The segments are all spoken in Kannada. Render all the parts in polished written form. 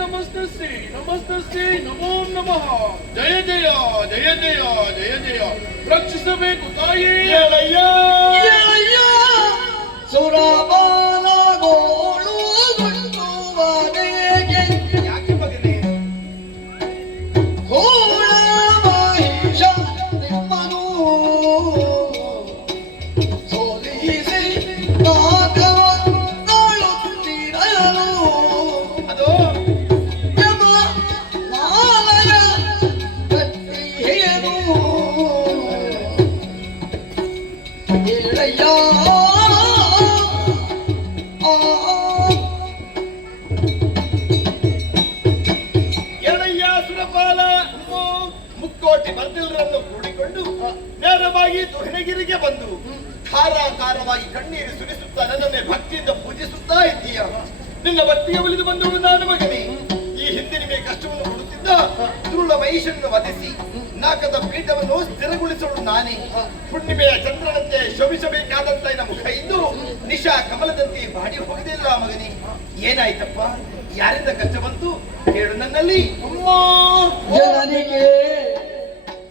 ನಮಸ್ತಸ್ತೆ ನಮೋ ನಮಃ. ಜಯ ಜಯ ಜಯ ಜಯ ಜಯ ಜಯ. ರಕ್ಷಿಸಬೇಕು ತಾಯೇ. ಸುರಬಾಲಗೋಳು ಗುಂಡುವನೆಗೆ ಯಾಕೆ ಮಗನೇ? ಘೋಳ ಮಹಿಷ ನಿಮ್ಮನು ಸೋಲಿಸಿ ನಾಗವನ್ನೊಳುತ್ತಿರಲು ಅದು ಯಮ ಮಾಲಯ ಕಟ್ಟಿಯನು ಏಳಯ್ಯ ಎರಡಯ್ಯ ಸುರಪಾಲ ಮುಕ್ಕೋಟಿ ಬರ್ದಿಲ್ಲರನ್ನು ಕೂಡಿಕೊಂಡು ನೇರವಾಗಿ ತುಹಿನಗಿರಿಗೆ ಬಂದು ಖಾರವಾಗಿ ಕಣ್ಣೀರು ಸುರಿಸುತ್ತಾ ನನ್ನನ್ನೇ ಭಕ್ತಿಯಿಂದ ಪೂಜಿಸುತ್ತಾ ಇದ್ದೀಯ. ನಿನ್ನ ಭಕ್ತಿಗೆ ಒಲಿದು ಬಂದವಳು ನಾನು ಮಗನೇ. ಈ ಹಿಂದೆ ನಿಮಗೆ ಕಷ್ಟವನ್ನು ಕೊಡುತ್ತಿದ್ದ ದುರುಳ ಮಹಿಷನ್ನು ವಧಿಸಿ ನಾಕದ ಪೀಠವನ್ನು ಸ್ಥಿರಗೊಳಿಸಲು ನಾನೇ. ಹುಣ್ಣಿಮೆಯ ಚಂದ್ರನಂತೆ ಶೋಭಿಸಬೇಕಾದಂತ ನಿನ್ನ ಮುಖ ಇದ್ದು ನಿಶಾ ಕಮಲದಂತೆ ಬಾಡಿ ಹೋಗದಿಲ್ಲ ಮಗನೇ. ಏನಾಯ್ತಪ್ಪ? ಯಾರಿಂದ ಕಷ್ಟ ಬಂತು ಹೇಳು ನನ್ನಲ್ಲಿ. ಜನನಿಗೆ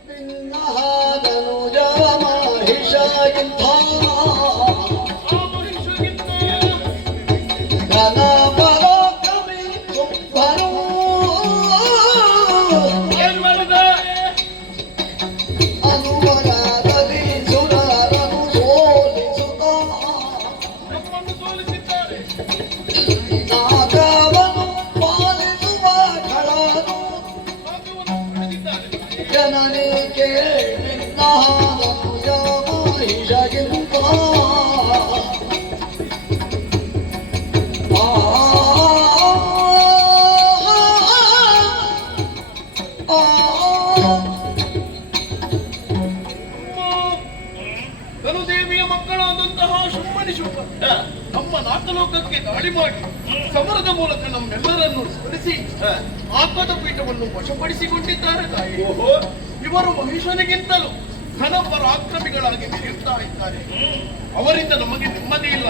ಭಿನ್ನಹಾದನು ಜಮಹಿಷಗಿಂತ ಘನ ಪರಾಕ್ರಮಿ ಶುಂಭನು ಏನ್ ಮಾಡಿದ? ಅನುಮರಾದಲ್ಲಿ ಸುರರನು ಸೋಲಿಸುತ್ತ ನಮ್ಮನ್ನು ಸೋಲಿಸಿದ್ದಾರೆ. ನಾಗವನು ಪಾಲಿಸುವ ಖಳನು ಜನನಿಗೆ ಭಿನ್ನಹಾದನು ಜಮಹಿಷಗಿಂತ ಧನುದೇವಿಯ ಮಕ್ಕಳಾದಂತಹ ಶುಂಭನಿ ಶುಂಭ ನಮ್ಮ ನಾಕಲೋಕಕ್ಕೆ ದಾಳಿ ಮಾಡಿ ಸಮರದ ಮೂಲಕ ನಮ್ಮೆಲ್ಲರನ್ನು ಸ್ಮರಿಸಿ ಆಕದ ಪೀಠವನ್ನು ವಶಪಡಿಸಿಕೊಂಡಿದ್ದಾರೆ ತಾಯಿ. ಇವರು ಮಹಿಷನಿಗಿಂತಲೂ ಘನ ಪರಾಕ್ರಮಿಗಳಾಗಿ ಮೆರೆಯುತ್ತಾ ಇದ್ದಾರೆ. ಅವರಿಂದ ನಮಗೆ ನೆಮ್ಮದಿ ಇಲ್ಲ,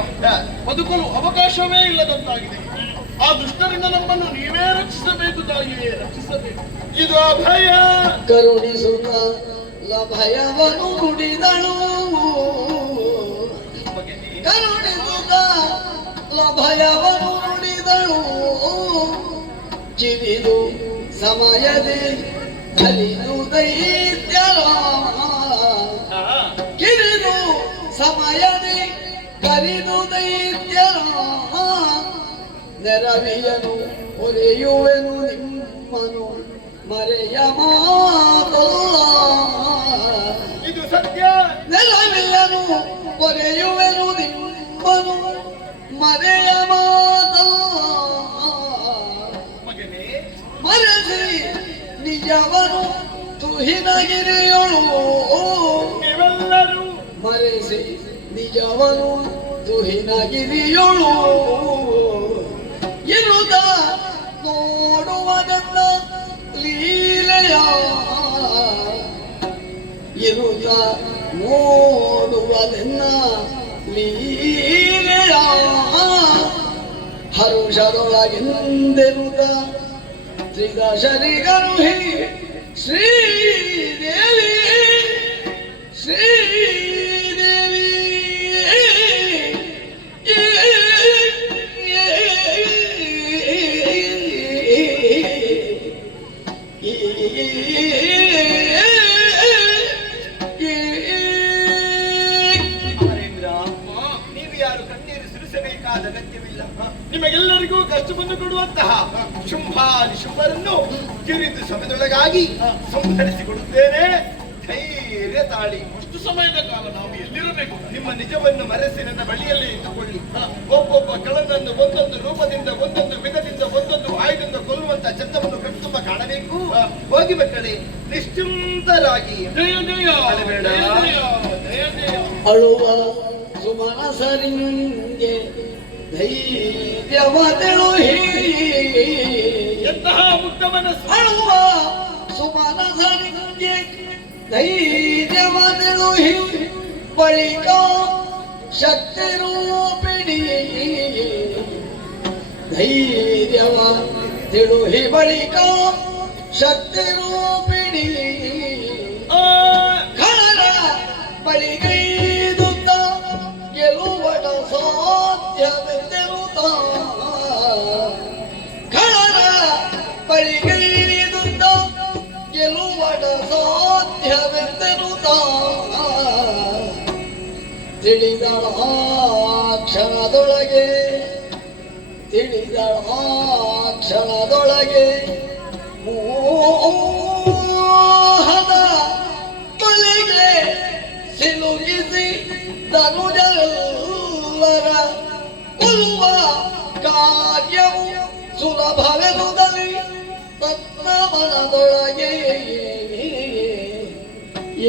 ಬದುಕಲು ಅವಕಾಶವೇ ಇಲ್ಲದಂತಾಗಿದೆ. ಆ ದುಷ್ಟರಿಂದ ನಮ್ಮನ್ನು ನೀವೇ ರಕ್ಷಿಸಬೇಕು ತಾಯಿಯೇ, ರಕ್ಷಿಸಬೇಕು. ಇದು ಅಭಯ. ಕರುಣಿಸುತ್ತ ಲಭಯವನ್ನು ನುಡಿದಳು. ಕರುಣಿಸುತ್ತ ಲಭಯವನ್ನು ನುಡಿದಳು. ಕಿವಿದು ಸಮಯದಿ ಕಲಿದು ದೈತ್ಯರ ಕಿರಿದು ಸಮಯದಿ ಕಲಿದು ದೈತ್ಯರ ನೆರವಿಯನು ಒರೆಯುವೆನು ನಿಮ್ಮನು ಮರೆಯ ಮಾತಲ್ಲ. ಇದು ಸತ್ಯ. ನೆರವಿಲ್ಲನು ಒರೆಯುವೆನು ನಿಮ್ಮನು ಮರೆಯ ಮಾತಲ್ಲ. ಮಗನೇ, ಮರೆಸಿ ನಿಜವನು ತುಹಿನಗಿರಿಯೊಳು ನೀವೆಲ್ಲರೂ ಮರೆಸಿ ನಿಜವನು ತುಹಿನಗಿರಿಯೊಳು ಇರುದ ನೋಡುವದನ್ನ ಲೀಲೆಯ ಇರುದ ನೋಡುವದನ್ನ ಲೀಲೆಯ ಹರುಷದೊಳಗೆಂದೆರುದ ತ್ರಿದಶರಿಗರು ಹಿ ಶ್ರೀದೇವಿ ಶ್ರೀದೇವಿ ಅಮರೇಂದ್ರ, ನೀವು ಯಾರು ಕಣ್ಣೀರು ಸುರಿಸಬೇಕಾದ ಅಗತ್ಯವಿಲ್ಲ. ನಿಮಗೆಲ್ಲರಿಗೂ ಕಷ್ಟವನ್ನು ಕೊಡುವಂತಹ ಶುಂಭಾದಿ ಶುಂಭರನ್ನು ಕಿರಿದು ಸಮಯದೊಳಗಾಗಿ ಸಂಹರಿಸಿಕೊಡುತ್ತೇನೆ. ಧೈರ್ಯ ತಾಳಿ. ಅಷ್ಟು ಸಮಯದ ಕಾಲ ನಾವು ಎಲ್ಲಿರಬೇಕು? ನಿಮ್ಮ ನಿಜವನ್ನು ಮರೆಸಿ ನನ್ನ ಬಳಿಯಲ್ಲೇ ಇಟ್ಟುಕೊಳ್ಳಿ. ಒಬ್ಬೊಬ್ಬ ಕಳನನ್ನು ಒಂದೊಂದು ರೂಪದಿಂದ, ಒಂದೊಂದು ವಿಧದಿಂದ, ಒಂದೊಂದು ಆಯುಧದಿಂದ ಕೊಲ್ಲುವಂತ ಚಂದವನ್ನು ಕಣ್ತುಂಬ ಕಾಣಬೇಕು. ಹೋಗಿ ಮಕ್ಕಳೇ, ನಿಶ್ಚಿಂತರಾಗಿ. ಜಯ ಜಯ ಅಳಬೇಡ. ಜಯ ಜಯ ಜಯ ಜಯ. ಅಳುವ ಸುಮನಸರಿಂಗೆ ಧೈರ್ಯವದೆಳುಹಿ ಎಂತಹ ಮುಗ್ಧ ಮನಸ್ಸು. ಅಳುವ ಸುಮನಸರಿಂಗೆ ಧೈರ್ಯವದೆಳುಹಿ ಬಳಿಕ ಶಕ್ತಿ ರೂಪಿಣಿ ಧೈರ್ಯವ ತಿಳುಹಿ ಬಳಿಕ ಶಕ್ತಿ ರೂಪಿಣಿ ಖರ ಬಳಿಗೈದುತ್ತ ಗೆಲುವಟ ಸಾಧ್ಯವೆಂದಿರುತ್ತ ಖರ ಬಳಿಗೈದುತ್ತ ಗೆಲುವಟ ಸಾಧ್ಯವೆಂದಿರುತ್ತ ತಿಳಿದಳ ಕ್ಷಣದೊಳಗೆ ತಿಳಿದಳ ಕ್ಷಣದೊಳಗೆ ಮೋಹದ ಬಲೆಗೆ ಸಿಲುಕಿಸಿ ತನುಜಲ್ಲರ ಕೊಲ್ಲುವ ಕಾರ್ಯವು ಸುಲಭವೆನುದಲ್ಲಿ ತನ್ನ ಮನದೊಳಗೆ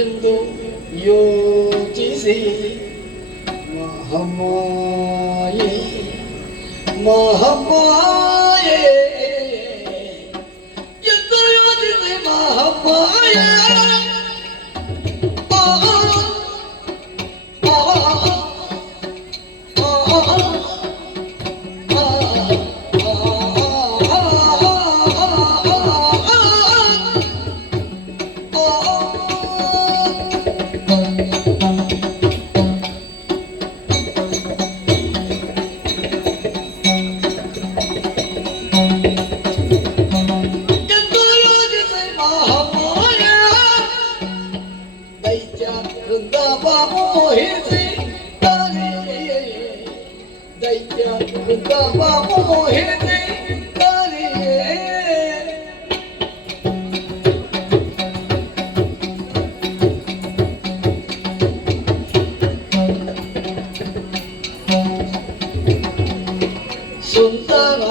ಎಂದು ಯೋಚಿಸಿ ಮಹಮಾಯೆ ಮಹಮಾಯೆ ಎಂದು ಯೋಚಿಸಿ ಮಹಮಾಯೆ ಸುಂದರ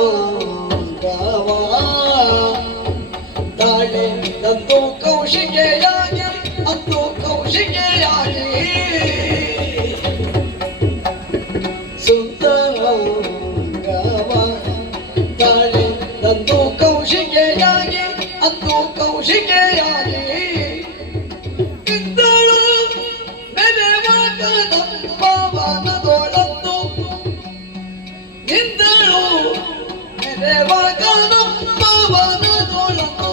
ತಾಳೆ ನಂದು ಕೌಶಿಕೆಯಾಗಿ ಅಂದು ಕೌಶಿಕೆಯಾಗಿ ಸುಂದರ ತಾಳೆ ನಂದು ಕೌಶಿಕೆಯಾಗಿ ಅಂದು ಕೌಶಿಕೆಯಾಗಿ ಇದ್ದಳು ನೆನೆವಾಗ ಪವನದೊಳಂದು ನಿಂದಳು ನೆನೆವಾಗ ಪವನದೊಳಂದು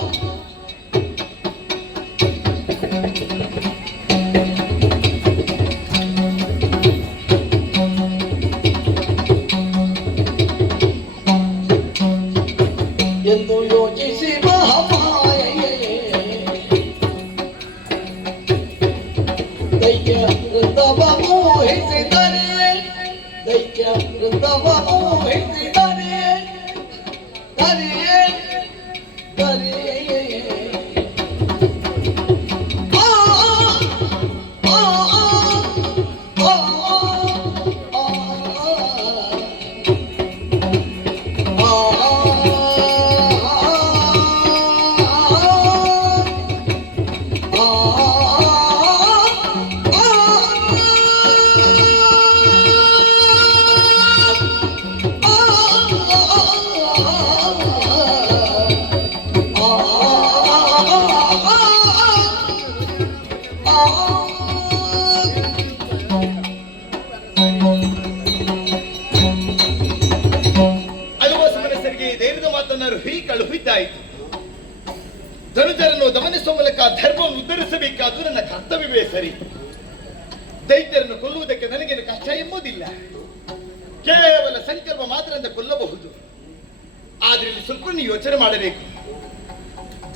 ಎಂದು ಯೋಚಿಸಿ ಮಹಾಮಾಯೆ ದೈತ್ಯ ವೃಂದವ ಮೋಹಿಸಿದರೆ ದೈತ್ಯ ವೃಂದವ ಮೋಹಿಸಿದರೆ ದರಿಯೇ ದರಿಯೇ ಕಳುಹಿದ್ದಾಯಿತು. ಧನುಜರನ್ನು ದಮನಿಸುವ ಮೂಲಕ ಧರ್ಮವನ್ನು ಉದ್ಧರಿಸಬೇಕಾದ್ದು ನನ್ನ ಕರ್ತವ್ಯವೇ ಸರಿ. ದೈತ್ಯರನ್ನು ಕೊಲ್ಲುವುದಕ್ಕೆ ನನಗೇನು ಕಷ್ಟ ಎಂಬುದಿಲ್ಲ. ಕೇವಲ ಸಂಕಲ್ಪ ಮಾತ್ರದಿಂದ ಕೊಲ್ಲಬಹುದು. ಆದ್ರೆ ಇಲ್ಲಿ ಸ್ವಲ್ಪ ನೀವು ಯೋಚನೆ ಮಾಡಬೇಕು.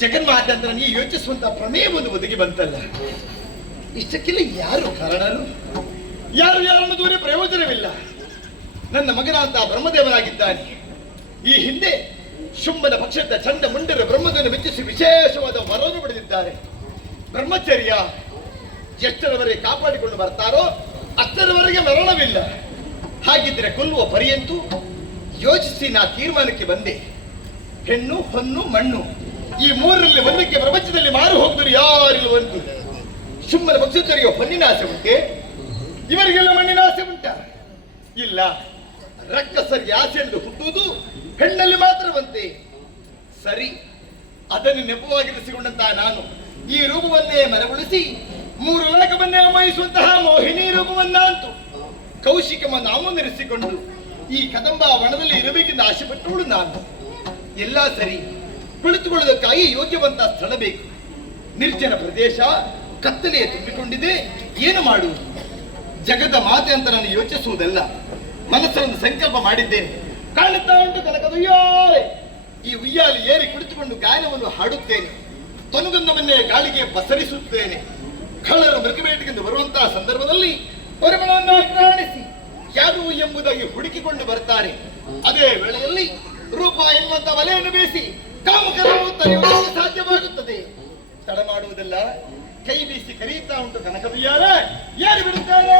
ಜಗನ್ಮಾತಾಂತರ ನೀ ಯೋಚಿಸುವಂತಹ ಪ್ರಮೇಯ ಒಂದು ಒದಗಿ ಬಂತಲ್ಲ, ಇಷ್ಟಕ್ಕೆಲ್ಲ ಯಾರು ಕಾರಣರು? ಯಾರು ಯಾರನ್ನು ದೂರ ಪ್ರಯೋಜನವಿಲ್ಲ. ನನ್ನ ಮಗನಾದಂತಹ ಬ್ರಹ್ಮದೇವನಾಗಿದ್ದಾನೆ. ಈ ಹಿಂದೆ ಶುಂಭನ ಪಕ್ಷದ ಚಂಡ ಮುಂಡರು ಬ್ರಹ್ಮದೇವನ ಮೆಚ್ಚಿಸಿ ವಿಶೇಷವಾದ ವರವನ್ನು ಪಡೆದಿದ್ದಾರೆ. ಬ್ರಹ್ಮಚರ್ಯ ಎಷ್ಟರವರೆಗೆ ಕಾಪಾಡಿಕೊಂಡು ಬರ್ತಾರೋ ಅಷ್ಟರವರೆಗೆ ಮರಣವಿಲ್ಲ. ಹಾಗಿದ್ರೆ ಕೊಲ್ಲುವ ಪರಿಯಂತೂ ಯೋಚಿಸಿ ನಾ ತೀರ್ಮಾನಕ್ಕೆ ಬಂದೆ. ಹೆಣ್ಣು ಹೊನ್ನು ಮಣ್ಣು ಈ ಮೂರರಲ್ಲಿ ಒಂದಕ್ಕೆ ಪ್ರಪಂಚದಲ್ಲಿ ಮಾರು ಹೋಗಿದ್ರು ಯಾರಿಲ್ಲವಂತು. ಶುಂಭನ ಪಕ್ಷದವರಿಗೆ ಹೊನ್ನಿನ ಆಸೆ ಉಂಟೆ? ಇವರಿಗೆಲ್ಲ ಮಣ್ಣಿನ ಆಸೆ ಉಂಟ? ಇಲ್ಲ. ರಕ್ಕಸರಿಗೆ ಆಸೆ ಎಂದು ಹುಟ್ಟುವುದು ಹೆಣ್ಣಲ್ಲಿ ಮಾತ್ರವಂತೆ. ಸರಿ, ಅದನ್ನು ನೆಪವಾಗಿರಿಸಿಕೊಂಡಂತಹ ನಾನು ಈ ರೂಪವನ್ನೇ ಮರಗೊಳಿಸಿ 3 ಲೋಕವನ್ನೇ ಅಮಯಿಸುವಂತಹ ಮೋಹಿನಿ ರೂಪವನ್ನಂತೂ ಕೌಶಿಕವನ್ನು ಅವನಿರಿಸಿಕೊಂಡು ಈ ಕದಂಬ ವನದಲ್ಲಿ ಇರಬೇಕೆಂದು ಆಸೆ ಪಟ್ಟವಳು ನಾನು. ಎಲ್ಲ ಸರಿ, ಕುಳಿತುಕೊಳ್ಳೋದಕ್ಕಾಗಿ ಯೋಗ್ಯವಂತ ಸ್ಥಳ ಬೇಕು. ನಿರ್ಜನ ಪ್ರದೇಶ, ಕತ್ತಲೆಯ ತುಂಬಿಕೊಂಡಿದೆ. ಏನು ಮಾಡುವುದು? ಜಗದ ಮಾತೆ ಅಂತ ನಾನು ಯೋಚಿಸುವುದಲ್ಲ, ಮನಸ್ಸನ್ನು ಸಂಕಲ್ಪ ಮಾಡಿದ್ದೇನೆ. ಕಾಣುತ್ತಾ ಉಂಟು ಕನಕದುಯ್ಯಾಲೆ. ಈ ಉಯ್ಯಾಲೆ ಏರಿ ಕುಳಿತುಕೊಂಡು ಗಾಯನವನ್ನು ಹಾಡುತ್ತೇನೆ. ತನುಗಂಧವನ್ನೇ ಗಾಳಿಗೆ ಪಸರಿಸುತ್ತೇನೆ. ಕಳ್ಳರು ಮೃಗಬೇಟೆಗೆಂದು ಬರುವಂತಹ ಸಂದರ್ಭದಲ್ಲಿ ಪರಿಮಳವನ್ನು ಆಕ್ರಮಿಸಿ ಯಾರು ಎಂಬುದಾಗಿ ಹುಡುಕಿಕೊಂಡು ಬರ್ತಾರೆ. ಅದೇ ವೇಳೆಯಲ್ಲಿ ರೂಪ ಎನ್ನುವಂತ ವಲೆಯನ್ನು ಬೀಸಿ ಕಾಮಕರನ್ನು ತಡೆಯುವುದಕ್ಕೆ ಸಾಧ್ಯವಾಗುತ್ತದೆ. ತಡ ಮಾಡುವುದಲ್ಲ, ಕೈ ಬೀಸಿ ಕರೆಯುತ್ತಾ ಉಂಟು ಕನಕದುಯ್ಯಾಲೆ. ಯಾರು ಬಿಡುತ್ತಾರೆ?